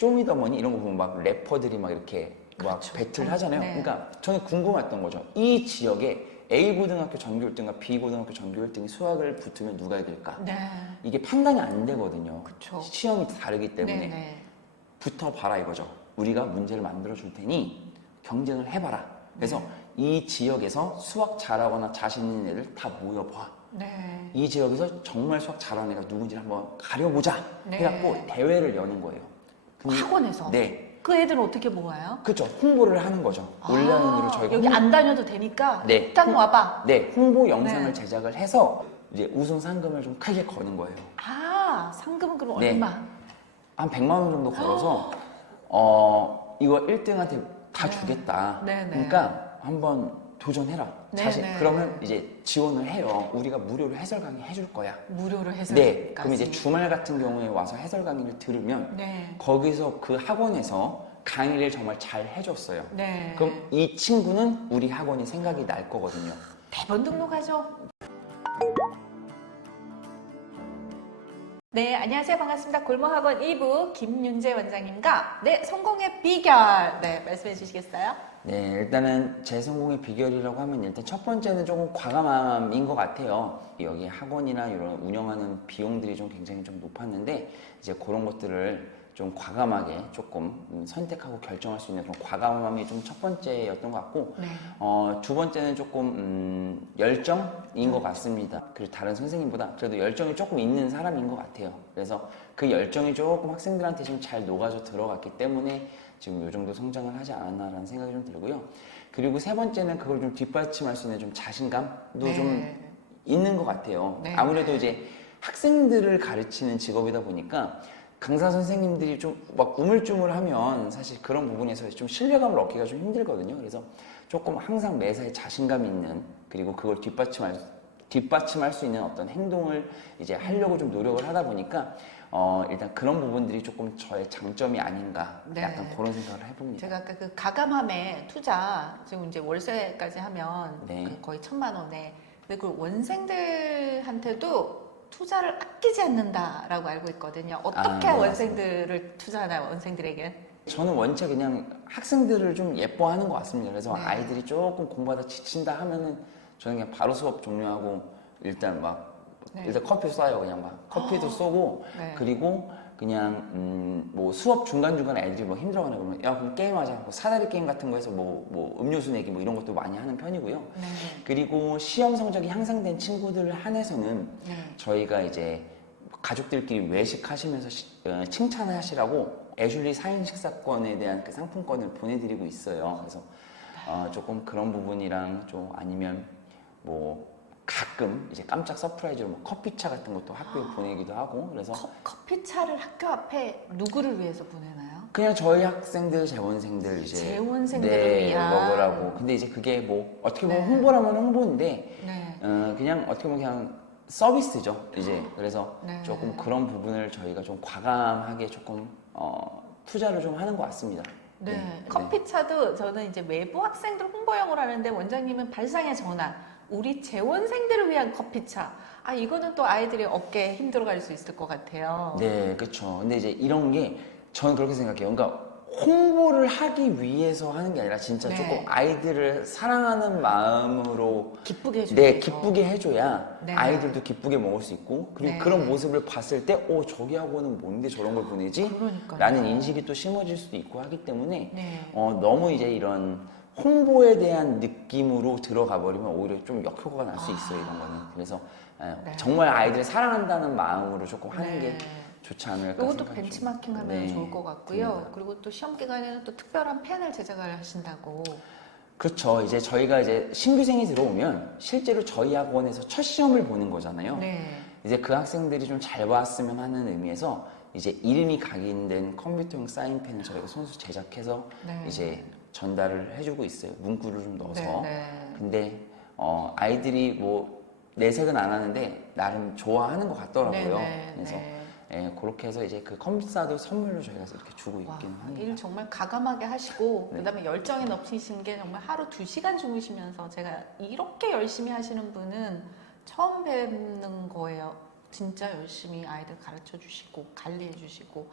쇼미더머니 이런 거 보면 막 래퍼들이 막 이렇게 막 그렇죠. 배틀 하잖아요. 네. 그러니까 저는 궁금했던 거죠. 이 지역에 A 고등학교 전교 1등과 B 고등학교 전교 1등이 수학을 붙으면 누가 이길까? 네. 이게 판단이 안 되거든요. 그쵸. 시험이 다르기 때문에 네네. 붙어봐라 이거죠. 우리가 문제를 만들어 줄 테니 경쟁을 해봐라. 그래서 이 지역에서 수학 잘하거나 자신 있는 애들 다 모여봐. 네. 이 지역에서 정말 수학 잘하는 애가 누군지 한번 가려보자. 네. 해갖고 대회를 여는 거예요. 학원에서? 네. 그 애들은 어떻게 모아요? 그렇죠. 홍보를 하는 거죠. 온라인으로 저희가 여기 안 다녀도 되니까 네. 일단 와봐. 네, 홍보 영상을 네. 제작을 해서 이제 우승 상금을 좀 크게 거는 거예요. 아, 상금은 그럼 네. 얼마? 한 100만 원 정도 걸어서 이거 1등한테 다 네. 주겠다. 네, 네. 그러니까 한번 도전해라. 네, 자신 네. 그러면 이제 지원을 해요. 우리가 무료로 해설 강의 해줄 거야. 무료로 해서 네. 그럼 이제 주말 같은 경우에 와서 해설 강의를 들으면 네. 거기서 그 학원에서 강의를 정말 잘 해줬어요. 네. 그럼 이 친구는 우리 학원이 생각이 날 거거든요. 대본 등록하죠. 네, 안녕하세요. 반갑습니다. 골목학원 2부 김윤재 원장님과 네, 성공의 비결 네, 말씀해 주시겠어요? 네, 일단은 제 성공의 비결이라고 하면 일단 첫 번째는 조금 과감함인 것 같아요. 여기 학원이나 이런 운영하는 비용들이 좀 굉장히 좀 높았는데 이제 그런 것들을 좀 과감하게 조금 선택하고 결정할 수 있는 그런 과감함이 좀 첫 번째였던 것 같고 네. 두 번째는 조금 열정인 것 같습니다. 그리고 다른 선생님보다 그래도 열정이 조금 있는 사람인 것 같아요. 그래서 그 열정이 조금 학생들한테 좀 잘 녹아져 들어갔기 때문에 지금 이 정도 성장을 하지 않았나라는 생각이 좀 들고요. 그리고 세 번째는 그걸 좀 뒷받침할 수 있는 좀 자신감도 네. 좀 있는 것 같아요. 네. 아무래도 이제 학생들을 가르치는 직업이다 보니까 강사 선생님들이 좀 막 우물쭈물하면 사실 그런 부분에서 좀 신뢰감을 얻기가 좀 힘들거든요. 그래서 조금 항상 매사에 자신감 있는 그리고 그걸 뒷받침할 수 있는 어떤 행동을 이제 하려고 좀 노력을 하다 보니까 일단 그런 부분들이 조금 저의 장점이 아닌가 네. 약간 그런 생각을 해봅니다. 제가 아까 그 가감함에 투자 지금 이제 월세까지 하면 네. 그 거의 1,000만 원에 근데 그 원생들한테도 투자를 아끼지 않는다라고 알고 있거든요. 어떻게 네, 원생들을 투자하나요? 원생들에게? 저는 원체 그냥 학생들을 좀 예뻐하는 것 같습니다. 그래서 네. 아이들이 조금 공부하다 지친다 하면은 저는 그냥 바로 수업 종료하고 일단 막 네. 일단 커피 쏴요. 그냥 막 커피도 쏘고 네. 그리고 그냥 뭐 수업 중간중간에 애들이 뭐 힘들어하나 그러면 야 그럼 게임하자. 뭐 사다리 게임 같은 거에서 뭐 음료수 내기 뭐 이런 것도 많이 하는 편이고요. 네. 그리고 시험 성적이 향상된 친구들을 한해서는 네. 저희가 이제 가족들끼리 외식하시면서 칭찬을 하시라고 애슐리 4인 식사권에 대한 그 상품권을 보내드리고 있어요. 그래서 조금 그런 부분이랑 좀 아니면 뭐 가끔 이제 깜짝 서프라이즈로 뭐 커피차 같은 것도 학교에 보내기도 하고 그래서 커피차를 학교 앞에 누구를 위해서 보내나요? 그냥 저희 학생들, 재원생들 이제 재원생들을 위한. 먹으라고. 근데 이제 그게 뭐 어떻게 보면 네. 홍보라면 홍보인데 네. 그냥 어떻게 보면 그냥 서비스죠. 이제 그래서 네. 조금 그런 부분을 저희가 좀 과감하게 조금 투자를 좀 하는 것 같습니다. 네. 커피차도 저는 이제 외부 학생들 홍보용으로 하는데 원장님은 발상의 전환. 우리 재원생들을 위한 커피차. 아, 이거는 또 아이들이 어깨에 힘들어갈 수 있을 것 같아요. 네, 그렇죠. 근데 이제 이런 게 저는 그렇게 생각해요. 그러니까 홍보를 하기 위해서 하는 게 아니라 진짜 네. 조금 아이들을 사랑하는 마음으로 기쁘게 해줘야 네, 돼요. 기쁘게 해줘야 네. 아이들도 기쁘게 먹을 수 있고 그리고 네. 그런 모습을 봤을 때 저기 학원은 뭔데 저런 걸 보내지? 그러니까요. 라는 인식이 또 심어질 수도 있고 하기 때문에 네. 너무 이제 이런 홍보에 대한 느낌으로 들어가 버리면 오히려 좀 역효과가 날 수 있어요, 이런 거는. 그래서 네. 정말 아이들을 사랑한다는 마음으로 조금 하는 네. 게 좋지 않을까 이것도 생각이 좀- 벤치마킹 하면 네, 좋을 것 같고요. 듭니다. 그리고 또 시험 기간에는 또 특별한 펜을 제작을 하신다고. 그렇죠. 이제 저희가 이제 신규생이 들어오면 실제로 저희 학원에서 첫 시험을 보는 거잖아요. 네. 이제 그 학생들이 좀 잘 봤으면 하는 의미에서 이제 이름이 각인된 컴퓨터용 사인펜을 저희가 손수 제작해서 네. 이제 전달을 해주고 있어요. 문구를 좀 넣어서. 네, 네. 근데 아이들이 뭐 내색은 안 하는데 나름 좋아하는 것 같더라고요. 네, 네, 그래서 네. 그렇게 해서 이제 그 컴퓨터도 선물로 저희가 이렇게 주고 와, 있기는 일 합니다. 정말 가감하게 하시고 네. 그다음에 열정이 넘치신 게 정말 하루 2시간 주무시면서 제가 이렇게 열심히 하시는 분은 처음 뵙는 거예요. 진짜 열심히 아이들 가르쳐 주시고 관리해 주시고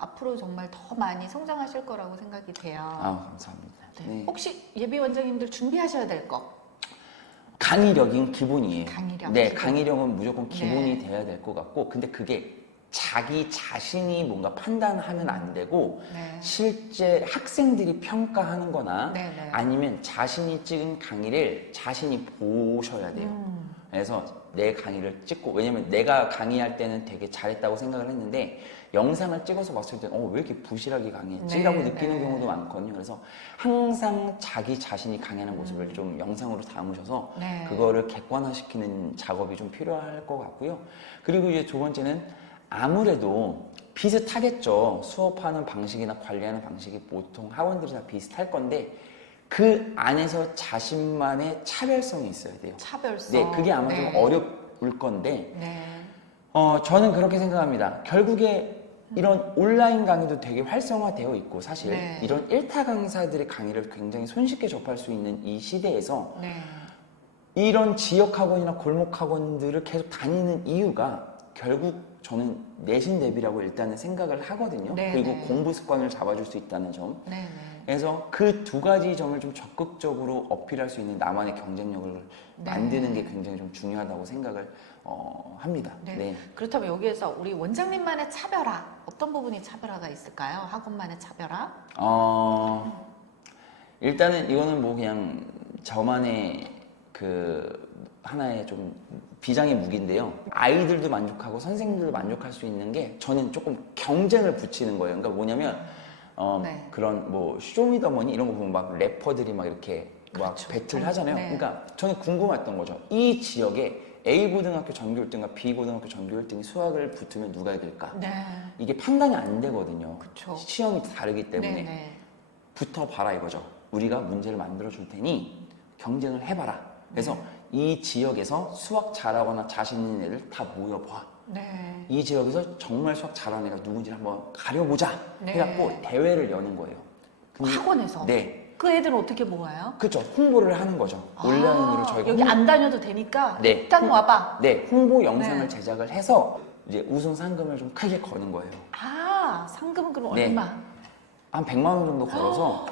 앞으로 정말 더 많이 성장하실 거라고 생각이 돼요. 아, 감사합니다. 네. 네. 혹시 예비 원장님들 준비하셔야 될 거? 강의력인 기본이에요. 강의력. 네, 기본. 강의력은 무조건 기본이 네. 돼야 될 것 같고, 근데 그게 자기 자신이 뭔가 판단하면 안 되고, 네. 실제 학생들이 평가하는 거나 네, 네. 아니면 자신이 찍은 강의를 자신이 보셔야 돼요. 그래서 내 강의를 찍고, 왜냐면 내가 강의할 때는 되게 잘했다고 생각을 했는데 영상을 찍어서 봤을 때는 왜 이렇게 부실하게 강의했지? 네, 라고 느끼는 네. 경우도 많거든요. 그래서 항상 자기 자신이 강의하는 모습을 좀 영상으로 담으셔서 네. 그거를 객관화시키는 작업이 좀 필요할 것 같고요. 그리고 이제 두 번째는 아무래도 비슷하겠죠. 수업하는 방식이나 관리하는 방식이 보통 학원들이 다 비슷할 건데 그 안에서 자신만의 차별성이 있어야 돼요. 차별성. 네, 그게 아마 네. 좀 어려울 건데 네. 저는 그렇게 생각합니다. 결국에 이런 온라인 강의도 되게 활성화되어 있고 사실 네. 이런 일타 강사들의 강의를 굉장히 손쉽게 접할 수 있는 이 시대에서 네. 이런 지역 학원이나 골목 학원들을 계속 다니는 이유가 결국 저는 내신 대비라고 일단은 생각을 하거든요. 네, 그리고 네. 공부 습관을 잡아줄 수 있다는 점. 네. 네. 그래서 그 두 가지 점을 좀 적극적으로 어필할 수 있는 나만의 경쟁력을 네. 만드는 게 굉장히 좀 중요하다고 생각을 합니다. 네. 네. 그렇다면 여기에서 우리 원장님만의 차별화 어떤 부분이 차별화가 있을까요? 학원만의 차별화? 일단은 이거는 뭐 그냥 저만의 그 하나의 좀 비장의 무기인데요. 아이들도 만족하고 선생님들도 만족할 수 있는 게 저는 조금 경쟁을 붙이는 거예요. 그러니까 뭐냐면 네. 그런 뭐 쇼미더머니 이런 거 보면 막 래퍼들이 막 이렇게 막 그렇죠. 배틀 하잖아요. 네. 그러니까 저는 궁금했던 거죠. 이 지역에 A 고등학교 전교 1등과 B 고등학교 전교 1등이 수학을 붙으면 누가 이길까? 네. 이게 판단이 안 되거든요. 그쵸. 시험이 다르기 때문에 네. 네. 붙어봐라 이거죠. 우리가 문제를 만들어 줄 테니 경쟁을 해봐라. 그래서 이 지역에서 수학 잘하거나 자신 있는 애들 다 모여봐. 네. 이 지역에서 정말 수학 잘하는 애가 누군지 한번 가려보자. 네. 해갖고 대회를 여는 거예요. 근데 학원에서? 네. 그 애들은 어떻게 모아요? 그렇죠. 홍보를 하는 거죠. 온라인으로 저희가 여기 안 다녀도 되니까 네. 일단 와봐. 네, 홍보 영상을 네. 제작을 해서 이제 우승 상금을 좀 크게 거는 거예요. 상금은 그럼 네. 얼마? 한 100만 원 정도 걸어서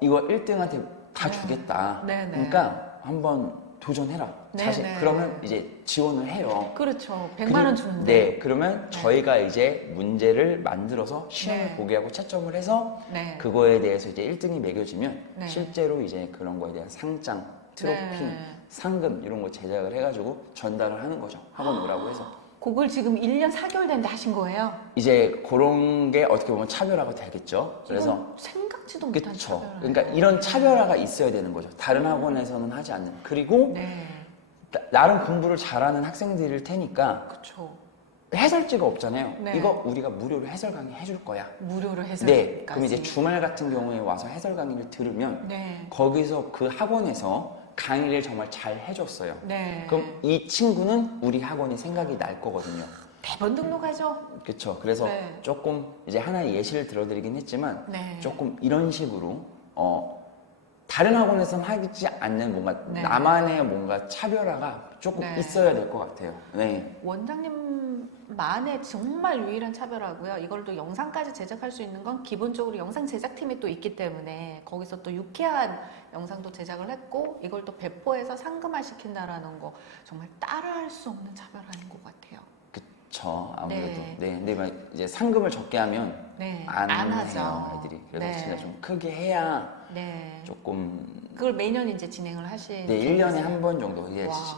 이거 1등한테 다 주겠다. 네, 네. 그러니까 한번 도전해라. 네, 자신 네. 그러면 이제 지원을 해요. 그렇죠. 100만 원 주는데. 네, 그러면 저희가 이제 문제를 만들어서 시험을 네. 보게 하고 채점을 해서 네. 그거에 대해서 이제 1등이 매겨지면 네. 실제로 이제 그런 거에 대한 상장, 트로피, 네. 상금 이런 거 제작을 해가지고 전달을 하는 거죠. 학원 오라고 해서. 그걸 지금 1년 4개월 됐는데 하신 거예요? 이제 그런 게 어떻게 보면 차별화가 되겠죠. 그래서 이건 생각지도 못한 그쵸. 차별화. 그러니까 이런 차별화가 있어야 되는 거죠. 다른 학원에서는 하지 않는. 그리고 네. 나름 공부를 잘하는 학생들일 테니까 그렇죠. 해설지가 없잖아요. 네. 이거 우리가 무료로 해설 강의 해줄 거야. 무료로 해서. 네. 그럼 이제 주말 같은 경우에 와서 해설 강의를 들으면 네. 거기서 그 학원에서 강의를 정말 잘 해줬어요. 네. 그럼 이 친구는 우리 학원이 생각이 날 거거든요. 대번 등록하죠? 그렇죠. 그래서 네. 조금 이제 하나의 예시를 들어드리긴 했지만 네. 조금 이런 식으로 다른 학원에서는 하지 않는 뭔가 네. 나만의 뭔가 차별화가 조금 네. 있어야 될 것 같아요. 네. 원장님만의 정말 유일한 차별하고요. 이걸 또 영상까지 제작할 수 있는 건 기본적으로 영상 제작팀이 또 있기 때문에 거기서 또 유쾌한 영상도 제작을 했고 이걸 또 배포해서 상금화 시킨다라는 거 정말 따라할 수 없는 차별화인 것 같아요. 그쵸. 아무래도. 네. 네. 근데 막 이제 상금을 적게 하면 네. 안 하죠. 해요, 애들이. 그래서 네. 진짜 좀 크게 해야 네. 조금 그걸 매년 이제 진행을 하시는 네, 1년에 한 번 정도. 와.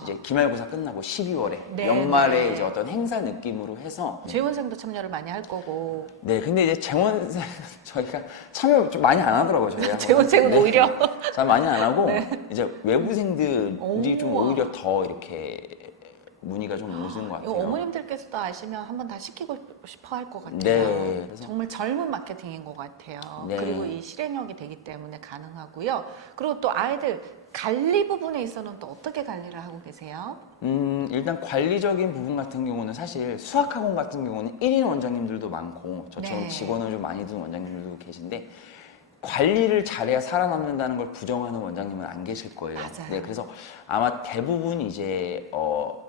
이제 기말고사 끝나고 12월에 네, 연말에 네. 이제 어떤 행사 느낌으로 해서 재원생도 참여를 많이 할 거고 네, 근데 이제 재원생 저희가 참여 좀 많이 안 하더라고요, 저희가. 재원생은 네. 오히려 잘 많이 안 하고 이제 외부생들이 오. 좀 오히려 더 이렇게 문의가 좀 오는 것 이거 같아요. 어머님들께서도 아시면 한번 다 시키고 싶어 할 것 같아요. 네, 그래서- 정말 젊은 마케팅인 것 같아요. 네. 그리고 이 실행력이 되기 때문에 가능하고요. 그리고 또 아이들 관리 부분에 있어서는 또 어떻게 관리를 하고 계세요? 일단 관리적인 부분 같은 경우는 사실 수학학원 같은 경우는 1인 원장님들도 많고 저처럼 네. 직원을 좀 많이 둔 원장님들도 계신데 관리를 잘해야 살아남는다는 걸 부정하는 원장님은 안 계실 거예요. 맞아요. 네, 그래서 아마 대부분 이제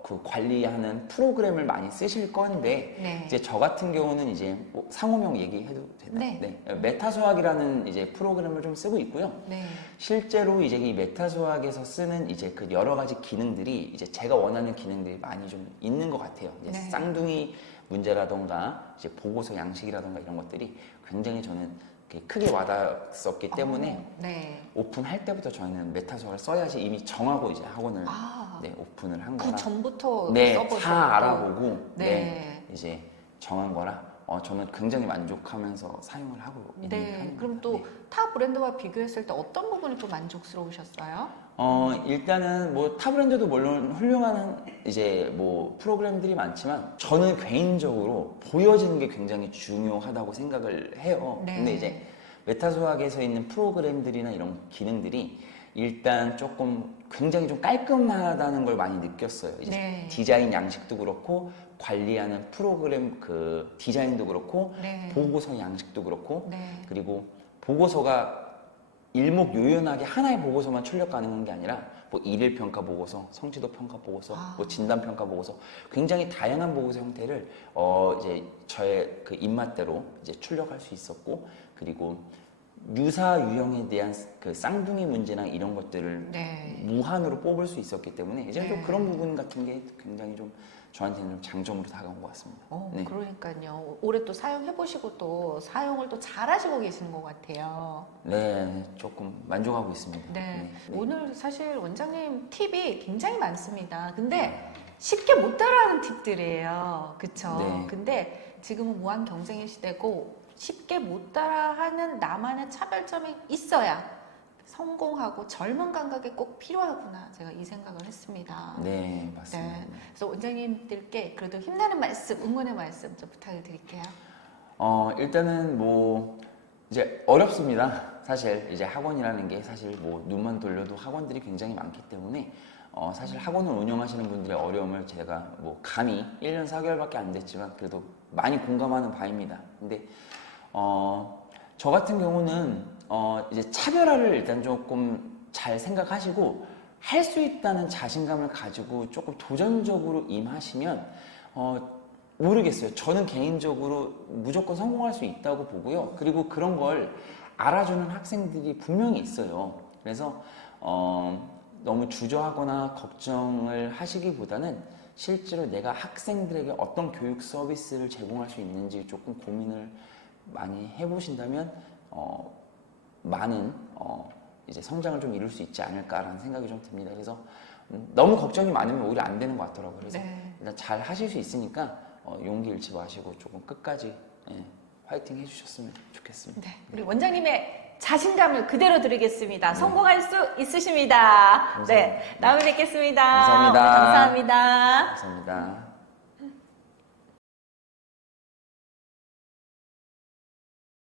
그 관리하는 프로그램을 많이 쓰실 건데 네. 이제 저 같은 경우는 이제 뭐 상호명 얘기해도 되나요? 네. 메타소학이라는 이제 프로그램을 좀 쓰고 있고요. 네. 실제로 이제 이 메타소학에서 쓰는 이제 그 여러 가지 기능들이 이제 제가 원하는 기능들이 많이 좀 있는 것 같아요. 이제 네. 쌍둥이 문제라던가 이제 보고서 양식이라던가 이런 것들이 굉장히 저는 이렇게 크게 와닿았었기 때문에 네. 오픈할 때부터 저희는 메타소학을 써야지 이미 정하고 이제 학원을 아, 네, 오픈을 한 그 거라. 전부터 네, 써보셨고. 다 알아보고 네. 네, 이제 정한 거라 저는 굉장히 만족하면서 사용을 하고 있는 네. 편입니다. 그럼 또 타 브랜드와 비교했을 때 어떤 부분이 또 만족스러우셨어요? 일단은 뭐 타 브랜드도 물론 훌륭한 이제 뭐 프로그램들이 많지만 저는 개인적으로 보여지는 게 굉장히 중요하다고 생각을 해요. 네. 근데 이제 메타소학에서 있는 프로그램들이나 이런 기능들이 일단 조금 굉장히 좀 깔끔하다는 걸 많이 느꼈어요. 이제 네. 디자인 양식도 그렇고 관리하는 프로그램 그 디자인도 그렇고 네. 보고서 양식도 그렇고 네. 그리고 보고서가 일목요연하게 하나의 보고서만 출력 가능한 게 아니라 뭐 일일 평가 보고서, 성취도 평가 보고서, 뭐 진단 평가 보고서 굉장히 다양한 보고서 형태를 이제 저의 그 입맛대로 이제 출력할 수 있었고 그리고 유사 유형에 대한 그 쌍둥이 문제나 이런 것들을 네. 무한으로 뽑을 수 있었기 때문에 이제 좀 네. 그런 부분 같은 게 굉장히 좀 저한테는 좀 장점으로 다가온 것 같습니다. 네. 그러니까요. 올해 또 사용해보시고 또 사용을 또 잘하시고 계시는 것 같아요. 네, 조금 만족하고 있습니다. 네. 네. 오늘 사실 원장님 팁이 굉장히 많습니다. 근데 쉽게 못 따라하는 팁들이에요. 그쵸? 네. 근데 지금은 무한 경쟁의 시대고 쉽게 못 따라하는 나만의 차별점이 있어야 성공하고 젊은 감각이 꼭 필요하구나. 제가 이 생각을 했습니다. 네, 맞습니다. 네. 그래서 원장님들께 그래도 힘내는 말씀, 응원의 말씀 좀 부탁을 드릴게요. 일단은 뭐 이제 어렵습니다. 사실 이제 학원이라는 게 사실 뭐 눈만 돌려도 학원들이 굉장히 많기 때문에 사실 학원을 운영하시는 분들의 어려움을 제가 뭐 감히 1년 4개월밖에 안 됐지만 그래도 많이 공감하는 바입니다. 근데 저 같은 경우는 이제 차별화를 일단 조금 잘 생각하시고 할 수 있다는 자신감을 가지고 조금 도전적으로 임하시면 모르겠어요. 저는 개인적으로 무조건 성공할 수 있다고 보고요. 그리고 그런 걸 알아주는 학생들이 분명히 있어요. 그래서 너무 주저하거나 걱정을 하시기보다는 실제로 내가 학생들에게 어떤 교육 서비스를 제공할 수 있는지 조금 고민을 많이 해보신다면 많은 이제 성장을 좀 이룰 수 있지 않을까라는 생각이 좀 듭니다. 그래서 너무 걱정이 많으면 오히려 안 되는 것 같더라고요. 그래서 네. 일단 잘 하실 수 있으니까 용기 잃지 마시고 조금 끝까지 화이팅 해주셨으면 좋겠습니다. 네. 우리 원장님의 자신감을 그대로 드리겠습니다. 네. 성공할 수 있으십니다. 감사합니다. 네. 다음에 뵙겠습니다. 감사합니다. 오늘 감사합니다. 감사합니다.